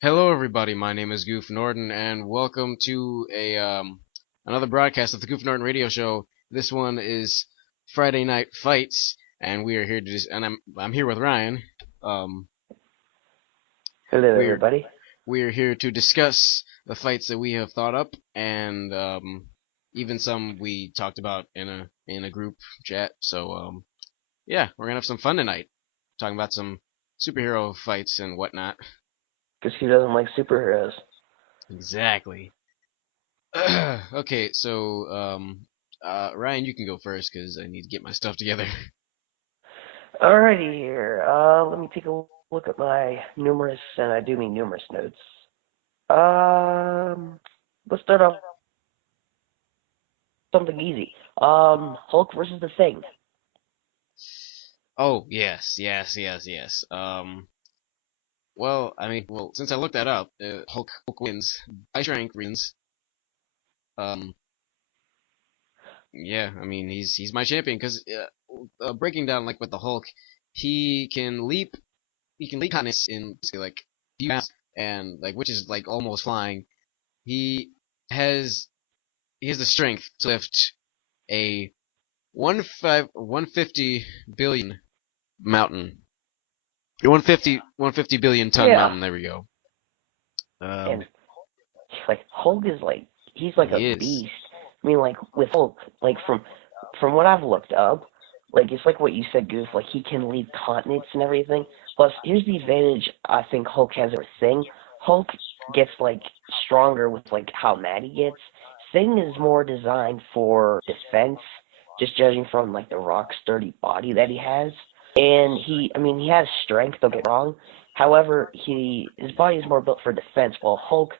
Hello, everybody. My name is Goof Norton, and welcome to a another broadcast of the Goof Norton Radio Show. This one is Friday Night Fights, and we are here to and I'm here with Ryan. Um, Hello, we're everybody. we're here to discuss the fights that we have thought up, and even some we talked about in a group chat. So yeah, we're gonna have some fun tonight, talking about some superhero fights and whatnot. Because who doesn't like superheroes? Exactly. Okay, so Ryan, you can go first because I need to get my stuff together. Alrighty here. Let me take a look at my numerous, and I do mean numerous notes. Um, let's start off with something easy. Hulk versus the Thing. Oh, yes, yes, yes, yes. Well, I mean, well, since I looked that up, Hulk wins by strength reasons. Um, yeah, I mean, he's my champion because breaking down like with the Hulk, he can leap, he can leap continents in say, like few miles, and like which is like almost flying. He has he has the strength to lift a 150 billion mountain. 150 billion ton Yeah, mountain. There we go. and Um, like Hulk is like he's like a he is. beast. I mean, like with Hulk, like from what I've looked up, like it's like what you said, Goof. Like he can lead continents and everything. Plus, here's the advantage I think Hulk has over Thing. Hulk gets like stronger with like how mad he gets. Thing is more designed for defense, just judging from like the rock sturdy body that he has. And I mean, he has strength. Don't get me wrong. However, his body is more built for defense, while Hulk,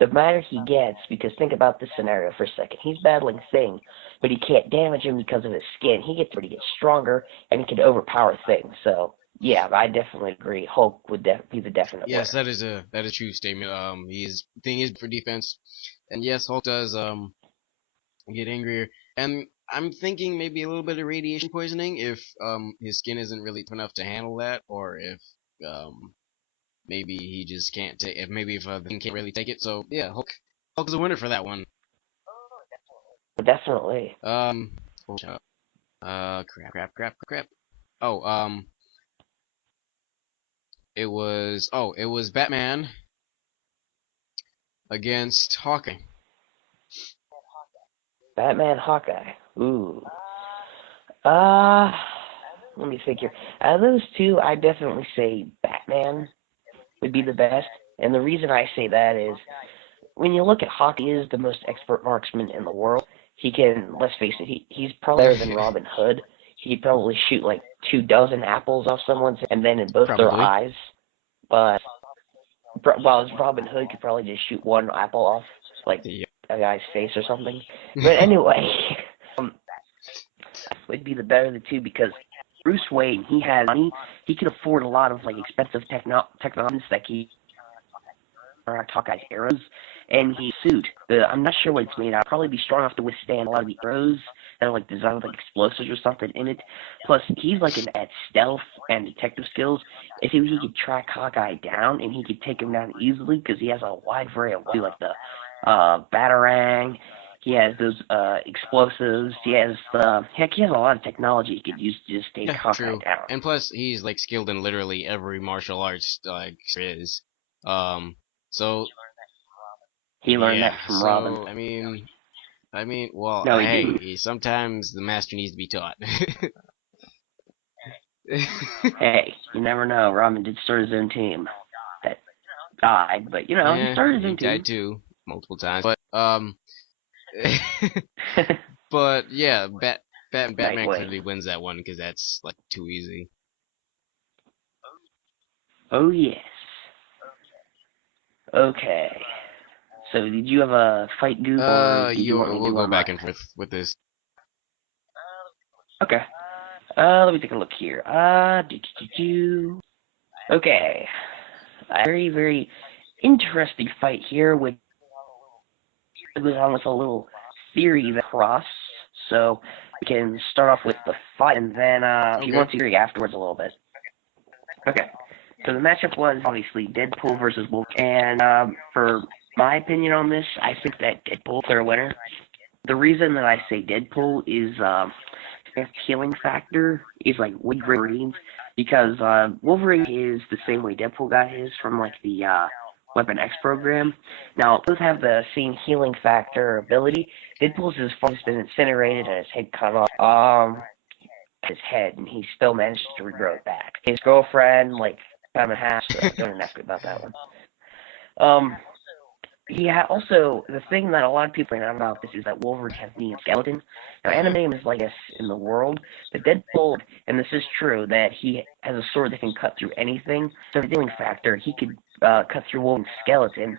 the madder he gets, because think about this scenario for a second. He's battling Thing, but he can't damage him because of his skin. He gets stronger, and he can overpower Thing. So, yeah, I definitely agree. Hulk would be the definite Yes, winner. that is a true statement. He's thing is for defense, and yes, Hulk does get angrier. And I'm thinking maybe a little bit of radiation poisoning if his skin isn't really tough enough to handle that, or if um maybe he just can't take. If maybe if the thing can't really take it. So yeah, Hulk is a winner for that one. Definitely. Um, oh, crap. Oh, it was Batman against Hawkeye. Batman, Hawkeye. Ooh. Uh, let me think here. Out of those two, I definitely say Batman would be the best. And the reason I say that is when you look at Hawkeye, he is the most expert marksman in the world. He can, let's face it, he's probably better than Robin Hood. He could probably shoot like 2 dozen apples off someone's head and then in both their Probably. eyes. But while Robin Hood could probably just shoot one apple off like Yeah. a guy's face or something. But anyway, um, would be the better of the two because Bruce Wayne, he has money. He can afford a lot of like expensive technologies that he Hawkeye's arrows, and he suit. I'm not sure what it's made out of. Probably be strong enough to withstand a lot of the arrows that are like designed with like explosives or something in it. Plus, he's like an at stealth and detective skills. If he could track Hawkeye down and he could take him down easily because he has a wide variety of like the batarang. He has those explosives. He has heck. He has a lot of technology he could use to just take Yeah, Hawkeye true. down. And plus, he's like skilled in literally every martial arts like there is. Um, so He learned that yeah. from Robin. So well, No, he didn't. hey, sometimes the master needs to be taught. Hey, you never know. Robin did start his own team that died, but he Yeah, started his he own died team. too multiple times, but but yeah, Batman Nightwing. clearly wins that one because that's like too easy. Oh yes. Okay. So did you have a fight goof, or did you want me to We'll do go one of back mine? and forth with this. Okay. Let me take a look here. Okay. A very very interesting fight here with on with a little theory that cross. So we can start off with the fight, and then if you Okay. want to, theory afterwards a little bit. Okay. So the matchup was obviously Deadpool versus Wolverine. And for my opinion on this, I think that Deadpool's their winner. The reason that I say Deadpool is his healing factor is like Wolverine's, because Wolverine is the same way Deadpool got his from like the Weapon X program. Now both have the same healing factor ability. Deadpool's has been incinerated and his head cut off. His head, and he still managed to regrow it back. His girlfriend, like, cut him in half, so don't even ask me about that one. Also, the thing that a lot of people know about this is that Wolverine has the skeleton. Now, anime is like this in the world, but Deadpool, and this is true, that he has a sword that can cut through anything. So the healing factor, he could cut through Wolverine's skeleton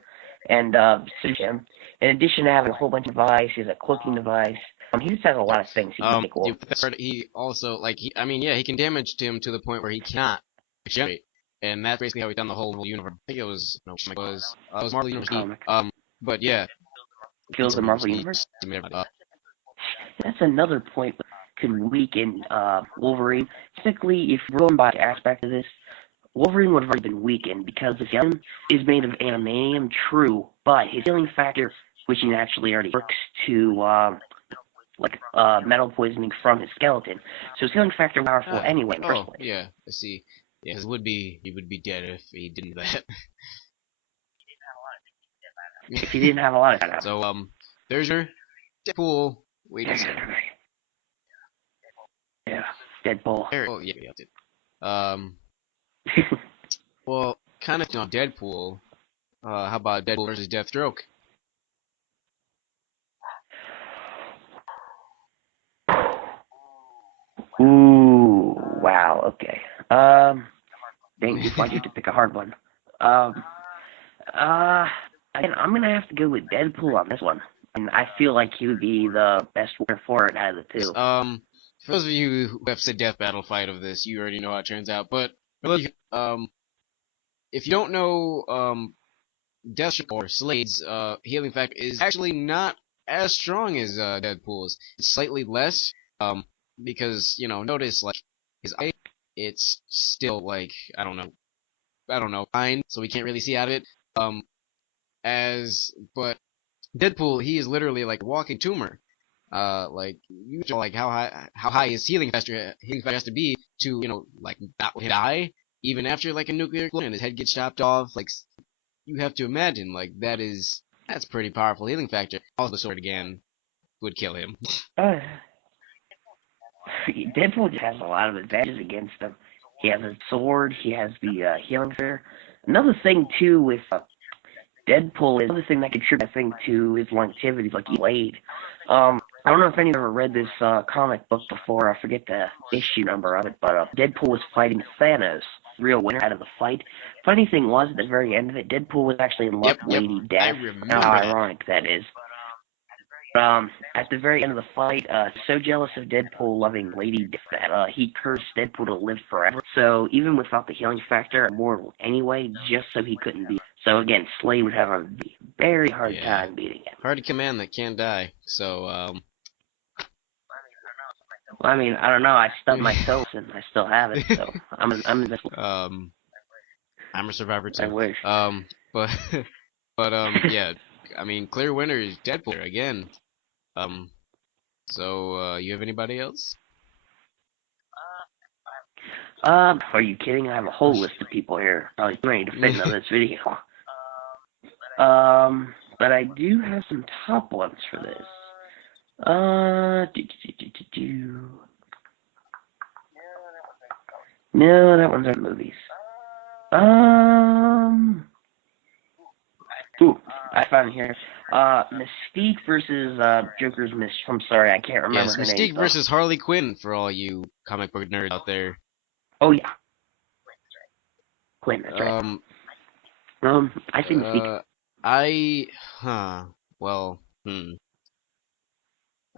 and suit him. In addition to having a whole bunch of devices, he has a cloaking device. He just has a lot of things he can make Wolverine. He also, like, he can damage him to the point where he cannot regenerate. And that's basically how he done the whole universe. I think it was, it was Marvel Universe. But yeah. Kills the Marvel Universe? That's another point that can weaken Wolverine. Typically, if we're going by the aspect of this, Wolverine would have already been weakened because his skeleton is made of adamantium, true, but his healing factor, which he actually already works to metal poisoning from his skeleton. So his healing factor was powerful anyway in the first place. Yeah, I see. Yeah, he would be dead if he didn't do that. If he didn't have a lot of time. So, there's your Deadpool. Wait a second. Yeah, Deadpool. Oh, yeah. Well, kind of on Deadpool. How about Deadpool versus Deathstroke? Ooh, wow, okay. Dang, you wanted to pick a hard one. Again, I'm gonna have to go with Deadpool on this one. And I feel like he would be the best winner for it out of the two. For those of you who have said death battle fight of this, you already know how it turns out. But if you don't know, Deathstroke or Slade's healing factor is actually not as strong as Deadpool's. It's slightly less. Because notice like his eye, it's still like I don't know, fine, so we can't really see out of it. But Deadpool, he is literally like a walking tumor. Like you know, like how high his healing factor has to be to like not let him die even after like a nuclear explosion and his head gets chopped off. Like you have to imagine like that's pretty powerful healing factor. Also, the sword again would kill him. Deadpool just has a lot of advantages against him. He has a sword. He has the healing factor. Another thing too with Deadpool is another thing that contributes, I think, to his longevity, like Blade. I don't know if anyone ever read this comic book before. I forget the issue number of it, but Deadpool was fighting Thanos, real winner out of the fight. Funny thing was, at the very end of it, Deadpool was actually in love with Lady Death. How ironic that is. At the very end of the fight, so jealous of Deadpool loving Lady Death that he cursed Deadpool to live forever. So even without the healing factor, immortal anyway, just so he couldn't beat. So again, Slade would have a very hard time beating him. Hard to command that can't die. So well, I mean, I don't know. I stubbed my toes and I still have it. So I'm a survivor too. I wish. Yeah. I mean, clear winner is Deadpool again. So you have anybody else? Are you kidding? I have a whole list of people here. Probably too many to fit into this video. But I do have some top ones for this. No, that one's on movies. Ooh, I found it here. Mystique versus Joker's Miss. I'm sorry, I can't remember her name. Mystique versus Harley Quinn for all you comic book nerds out there. Oh yeah, Quinn. That's right. I think Mystique.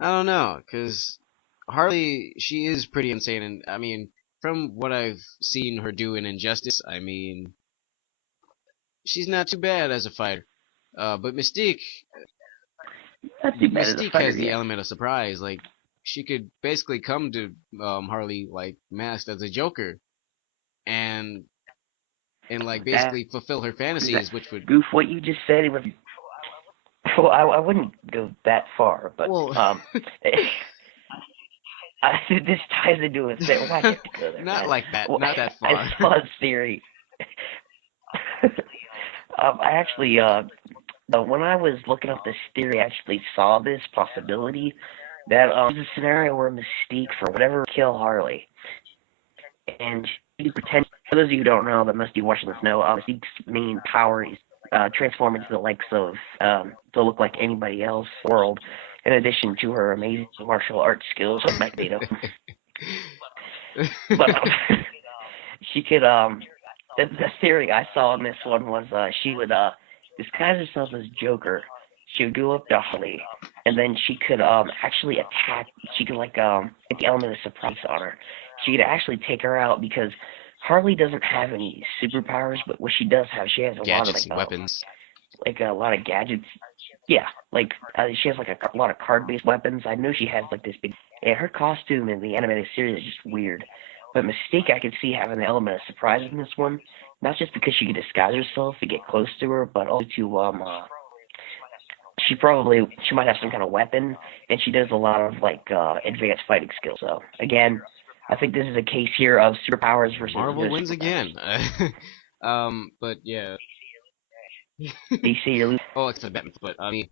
I don't know, cause Harley, she is pretty insane, and I mean, from what I've seen her do in Injustice, I mean, she's not too bad as a fighter. But Mystique has the element of surprise. Like, she could basically come to Harley like masked as a Joker, and and like That, basically fulfill her that fantasies, which would Goof, what you just said, it was. Well, I wouldn't go that far, but well, this ties into it. Well, I have to go there, not man. like that, Well, not that I far. saw this theory. I actually, when I was looking up this theory, I actually saw this possibility that there's a scenario where Mystique, for whatever, kill Harley, and she pretend. For those of you who don't know, that must be watching this know, Mystique's main power is transform into the likes of to look like anybody else in the world. In addition to her amazing martial arts skills like Magneto, but she could the theory I saw in this one was she would disguise herself as Joker. She would go up to Harley, and then she could actually attack. She could like get the element of surprise on her. She could actually take her out because Harley doesn't have any superpowers, but what she does have, she has a lot of Gadgets and weapons. like a lot of gadgets. Yeah, like she has like a lot of card-based weapons. I know she has like this big. And her costume in the animated series is just weird. But Mystique, I could see having the element of surprise in this one, not just because she could disguise herself to get close to her, but also to she might have some kind of weapon, and she does a lot of like advanced fighting skills. So again, I think this is a case here of superpowers versus Marvel no wins superpowers. again. But yeah. DC, you're losing. Oh, except Batman. But I mean,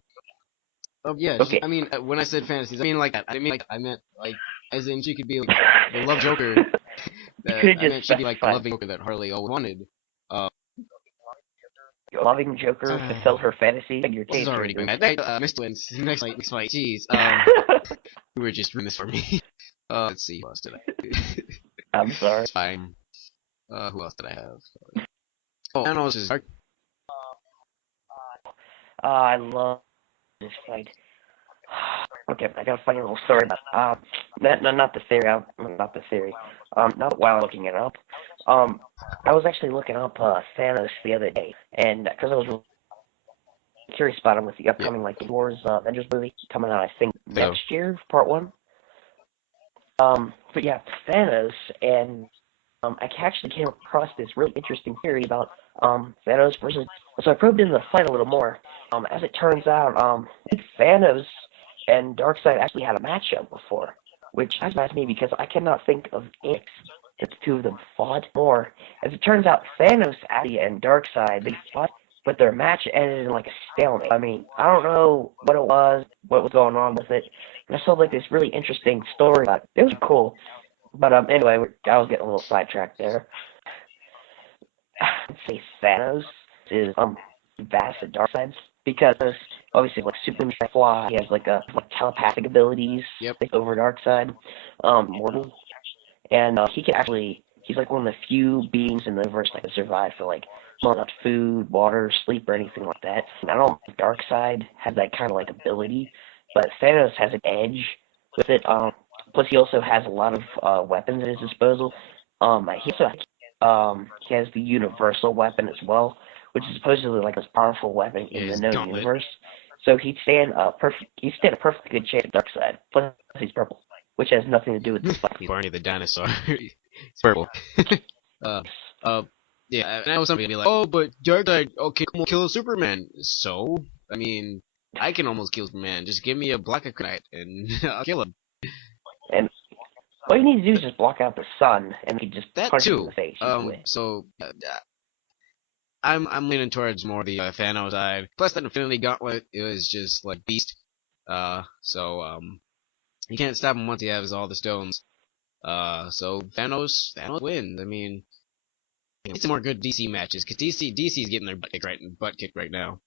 oh yeah. Okay. I mean, when I said fantasies, I mean like that. I didn't mean like I meant like as in she could be like the love Joker. You That could have I just meant she'd be like the specified loving Joker that Harley always wanted. Uh, loving Joker fulfill her fantasy. Your this is case here, already going dude. bad. Next wins. Next fight. Jeez. You were just ruining this for me. Let's see. Who else did I? I'm sorry. It's fine. Who else did I have? Oh, Thanos is dark. I love this fight. Okay, I got a funny little story about not the theory, not the theory. Not while looking it up. I was actually looking up Thanos the other day, and because I was really curious about him with the Yeah. upcoming like Wars Avengers movie coming out, I think So next year, part one. But yeah, Thanos, and I actually came across this really interesting theory about Thanos versus. So I probed into the fight a little more. As it turns out, I think Thanos and Darkseid actually had a matchup before, which surprised me because I cannot think of any that the two of them fought more. As it turns out, Thanos actually and Darkseid they fought, but their match ended in like a stalemate. I mean, I don't know what it was, what was going on with it. And I saw like this really interesting story about it. It was cool. But anyway, I was getting a little sidetracked there. I'd say Thanos is vast at Darkseid's because obviously like Superman can fly, he has like telepathic abilities yep. like over Darkseid, mortal, and he can actually he's like one of the few beings in the universe that can survive for like not food, water, sleep, or anything like that. And I don't think Darkseid has that kind of like ability, but Thanos has an edge with it. Plus, he also has a lot of weapons at his disposal. He also he has the universal weapon as well, which is supposedly like the most powerful weapon in the Is known Gauntlet. universe. So he'd stand a perfectly good chance at Darkseid. Plus, he's purple, which has nothing to do with the fight. Barney the dinosaur. It's purple. uh, uh, yeah, and I know somebody be like, oh, but Darkseid, okay, come on, kill Superman. So, I mean, I can almost kill Superman. Just give me a block of kryptonite and I'll kill him. And all you need to do is just block out the sun, and he just That punch him in the too. face. You quit. So I'm leaning towards more the Thanos side. Plus that Infinity Gauntlet, it was just like beast. So you can't stop him once he has all the stones. So Thanos wins. I mean, need some more good DC matches because DC's getting their butt kicked right now.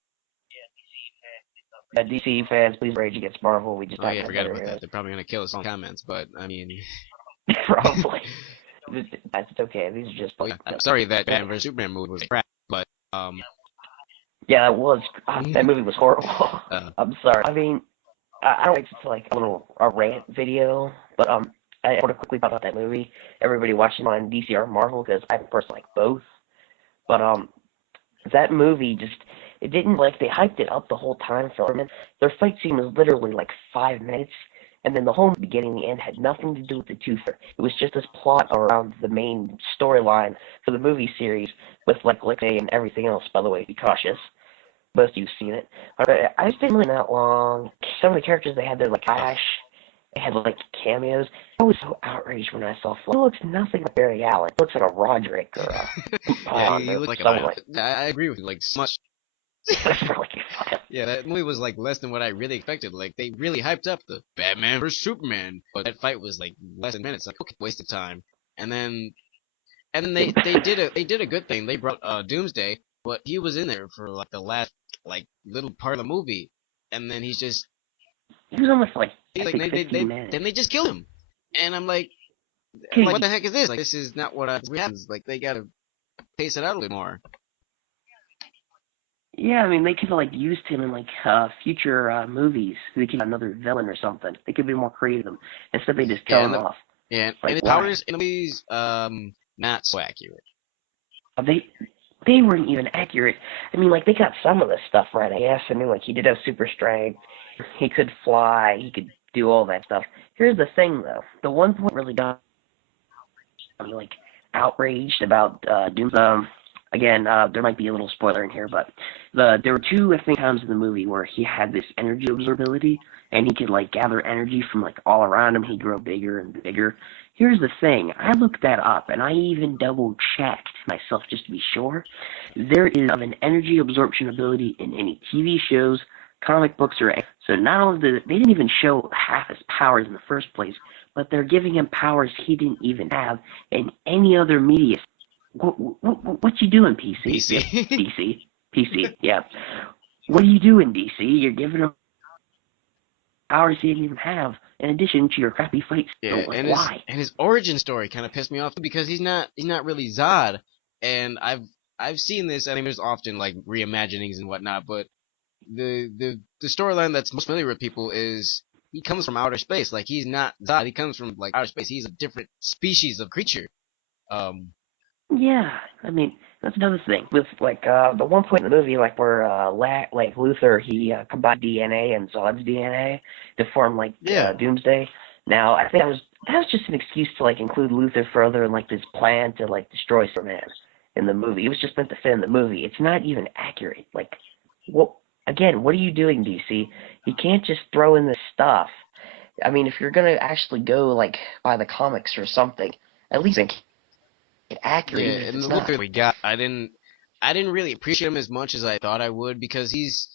DC fans, please rage against Marvel. We just Oh have yeah, no forgot better about that. heroes. They're probably gonna kill us all in comments, but I mean, Probably. That's okay. These are just. oh yeah, I'm sorry that Batman vs Superman movie was crap, but Yeah, that was. That movie was horrible. uh, I'm sorry. I mean, I don't think it's like a rant video, but I want to quickly talk about that movie. Everybody watching on DC or Marvel because I personally like both. But that movie just it didn't like they hyped it up the whole time for them. Their fight scene was literally like 5 minutes, And then the whole beginning and the end had nothing to do with the Toother. It was just this plot around the main storyline for the movie series with like Lickney and everything else. By the way, be cautious. Most of you've seen it. I just didn't really that long. Some of the characters they had there, like Ash, they had like cameos. I was so outraged when I saw Flash. It looks nothing like Barry Allen. It looks like a Roderick or a Yeah, Bond he or looked like a someone violent. I agree with you, like so much. Yeah, that movie was like less than what I really expected. Like they really hyped up the Batman vs Superman, but that fight was like less than minutes. Like okay, waste of time. And then they did a good thing. They brought Doomsday, but he was in there for like the last like little part of the movie, and then He was almost like, he's I like think, they 15 minutes. then they just killed him, and I'm like what the heck is this? Like this is not what happens. Like they gotta pace it out a little more. Yeah, I mean, they could have like used him in like future movies. They could have another villain or something. They could be more creative. Instead, they just kill Yeah, him off. and Like, his why? powers in the movies not so accurate. They weren't even accurate. I mean, like they got some of this stuff right, I guess. I mean, like he did have super strength. He could fly. He could do all that stuff. Here's the thing, though. The one point really got me like outraged about Doom. Again, there might be a little spoiler in here, but there were two, I think, times in the movie where he had this energy absorbability, and he could like gather energy from like all around him. He'd grow bigger and bigger. Here's the thing: I looked that up, and I even double checked myself just to be sure. There is of an energy absorption ability in any TV shows, comic books, or so. Not only they didn't even show half his powers in the first place, but they're giving him powers he didn't even have in any other media. What you doing, PC? PC. Yep, DC. PC, yeah. What are you doing, DC? You're giving him powers he didn't even have, in addition to your crappy fights. Yeah, Like, why? and his origin story kind of pissed me off because he's not really Zod, and I've seen this animes often like reimaginings and whatnot, but the storyline that's most familiar with people is he comes from outer space. Like he's not Zod, he comes from like outer space. He's a different species of creature. Um, Yeah, I mean, that's another thing. With, like, the one point in the movie, like, where, like, Luthor, he combined DNA and Zod's DNA to form, like, yeah, Doomsday. Now, I think that was just an excuse to, like, include Luthor further in, like, this plan to, like, destroy Superman in the movie. It was just meant to fit in the movie. It's not even accurate. Like, again, what are you doing, DC? You can't just throw in this stuff. I mean, if you're gonna actually go, like, by the comics or something, at least make it accurate, yeah. even if And the it's not. Luthor we got, I didn't really appreciate him as much as I thought I would because he's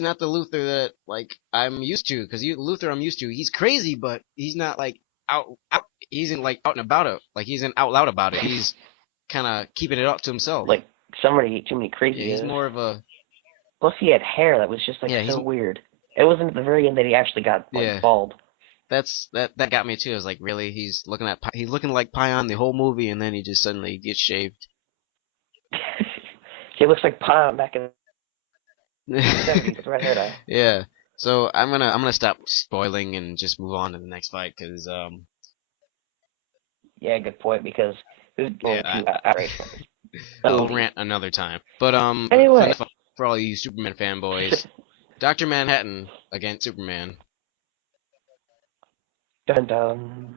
not the Luthor that like I'm used to. Because Luthor I'm used to, he's crazy, but he's not like out. He's in like out and about it. Like he's in out loud about it. He's kind of keeping it up to himself. Like too many Yeah, he's crazies. more of a Plus, he had hair that was just like yeah. He's so weird. It wasn't at the very end that he actually got like yeah. bald. That got me too. I was like, really? He's looking like Pion the whole movie, and then he just suddenly gets shaved. He looks like Pom back in the '70s with red hair dye. Yeah. So I'm gonna stop spoiling and just move on to the next fight because Yeah, good point because it was yeah going too outright. we'll rant another time. But Anyway, for all you Superman fanboys, Doctor Manhattan against Superman. dun dun,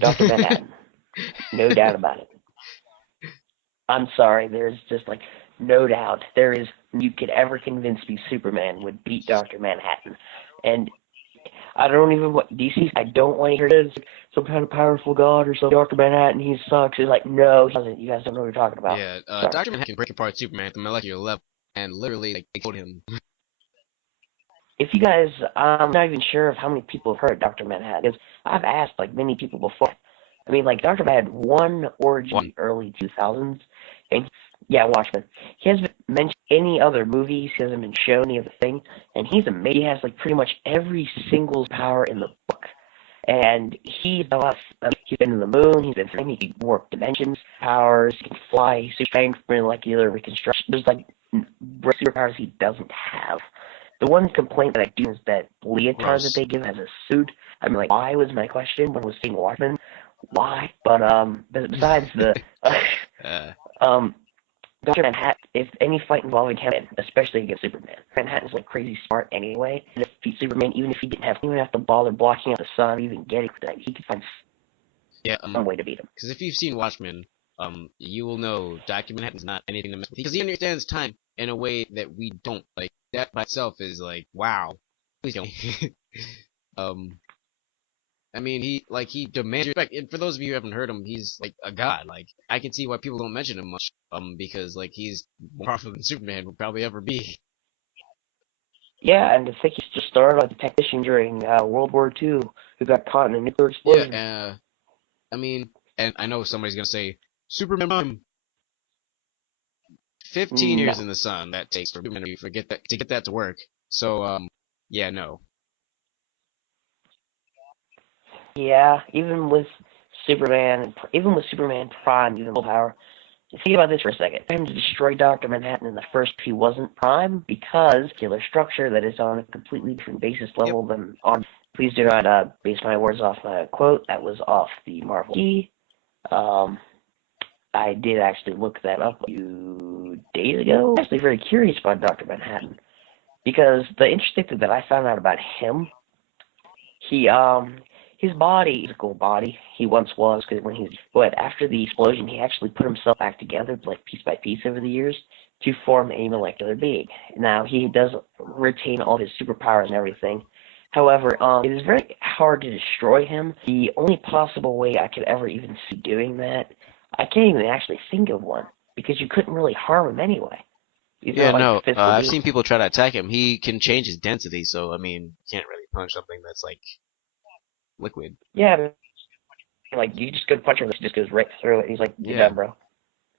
Doctor Manhattan, no doubt about it. I'm sorry, there's just like no doubt there is. You could ever convince me Superman would beat Doctor Manhattan, and I don't even want DC. I don't want to hear this some kind of powerful god or some Doctor Manhattan. He sucks. It's like no, he doesn't. You guys don't know what you're talking about. Yeah, Sorry. Doctor Manhattan can break apart Superman at the molecular level and literally like explode him. If you guys, I'm not even sure of how many people have heard of Doctor Manhattan because I've asked like many people before. I mean, like Doctor Manhattan had one origin in the early 2000s, and yeah, Watchmen. He hasn't mentioned any other movies. He hasn't been shown any other thing, and he's amazing. He has like pretty much every single power in the book. And he's been in the moon, he's been through, he can warp dimensions, powers, he can fly, he's super strength, molecular reconstruction. There's like superpowers he doesn't have. The one complaint that I do is that leotard that they give as a suit. I mean, like, why was my question when I was seeing Watchmen? Why? But besides the, Uh, um, Dr. Manhattan, if any fight involving him, especially against Superman, Manhattan's like crazy smart anyway. And if Superman, even if he didn't have to bother blocking out the sun, or even getting that, he could find some way to beat him. Because if you've seen Watchmen, you will know Dr. Manhattan's not anything to mess with, because he understands time in a way that we don't. Like, that by itself is like, wow. Please don't. I mean, he demands respect. And for those of you who haven't heard him, he's like a god. Like, I can see why people don't mention him much. Because like he's more powerful than Superman will probably ever be. Yeah, and to think he's just started as a technician during World War II who got caught in a nuclear explosion. Yeah. I mean, and I know somebody's gonna say Superman. 15 years in the sun that takes for Superman to get that to work. So yeah, no. Yeah, even with Superman Prime using full power. Think about this for a second. For him to destroy Dr. Manhattan in the first, he wasn't Prime because killer structure that is on a completely different basis level than on. Please do not base my words off my quote. That was off the Marvel key. I did actually look that up a few days ago. I'm actually very curious about Dr. Manhattan because the interesting thing that I found out about him, his body, physical body, he once was, but after the explosion, he actually put himself back together, like piece by piece over the years, to form a molecular being. Now, he does retain all his superpowers and everything. However, it is very hard to destroy him. The only possible way I could ever even see doing that, I can't even actually think of one, because you couldn't really harm him anyway. I've seen people try to attack him. He can change his density, so I mean, you can't really punch something that's like liquid. Yeah, like you just go punch him, he just goes right through it. He's like, "You're done, bro."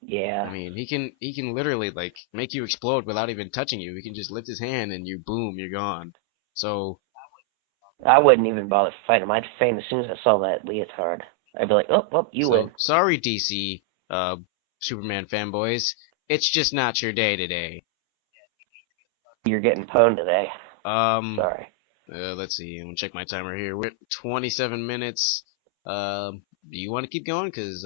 Yeah. I mean, he can literally like make you explode without even touching you. He can just lift his hand and you're gone. So I wouldn't even bother to fight him. I'd faint as soon as I saw that leotard. I'd be like, "Oh, well, you win." Sorry, DC, Superman fanboys. It's just not your day today. You're getting pwned today. Sorry. Let's see. I'm gonna check my timer here. We're at 27 minutes. Do you want to keep going? Cause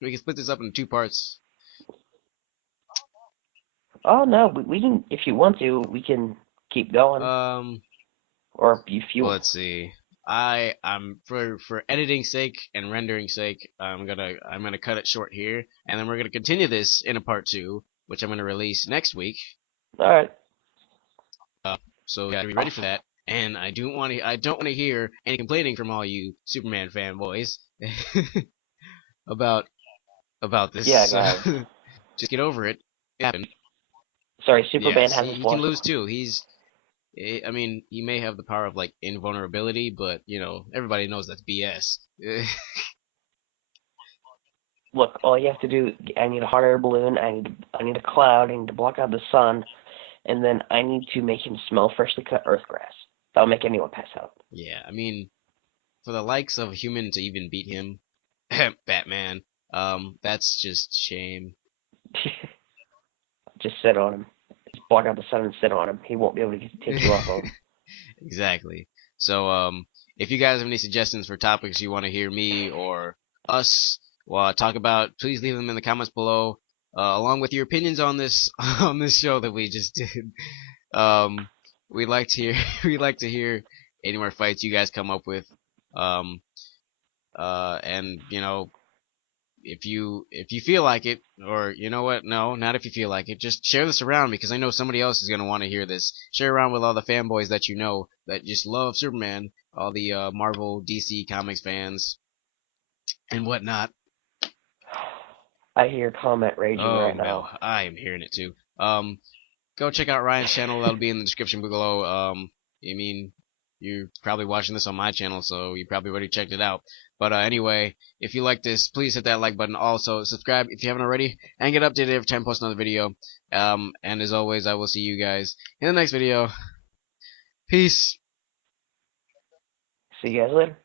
we can split this up into 2 parts. Oh no, we can. If you want to, we can keep going. Or if you. Well, let's see. I'm for editing's sake and rendering's sake, I'm gonna cut it short here, and then we're gonna continue this in a part 2, which I'm gonna release next week. All right. So you gotta be ready for that. And I don't want to hear any complaining from all you Superman fanboys about this. Yeah, guys. Just get over it. It happened. Sorry, Superman hasn't. He can lose too. I mean, he may have the power of like invulnerability, but you know, everybody knows that's BS. Look, all you have to do, I need a hot air balloon, I need a cloud, I need to block out the sun, and then I need to make him smell freshly cut earth grass. That'll make anyone pass out. Yeah, I mean, for the likes of human to even beat him, Batman, that's just shame. Just sit on him. Just block out the sun and sit on him. He won't be able to take you off of him. Exactly. So, if you guys have any suggestions for topics you want to hear me or us talk about, please leave them in the comments below, along with your opinions on this show that we just did. We'd like to hear any more fights you guys come up with. And you know, if you feel like it, or you know what, no, not if you feel like it, just share this around, because I know somebody else is going to want to hear this. Share around with all the fanboys that you know that just love Superman, all the Marvel, DC Comics fans, and whatnot. I hear comment raging right now. Oh, I am hearing it too. Go check out Ryan's channel. That'll be in the description below. I mean, you're probably watching this on my channel, so you probably already checked it out. But anyway, if you like this, please hit that like button. Also, subscribe if you haven't already, and get updated every time I post another video. And as always, I will see you guys in the next video. Peace. See you guys later.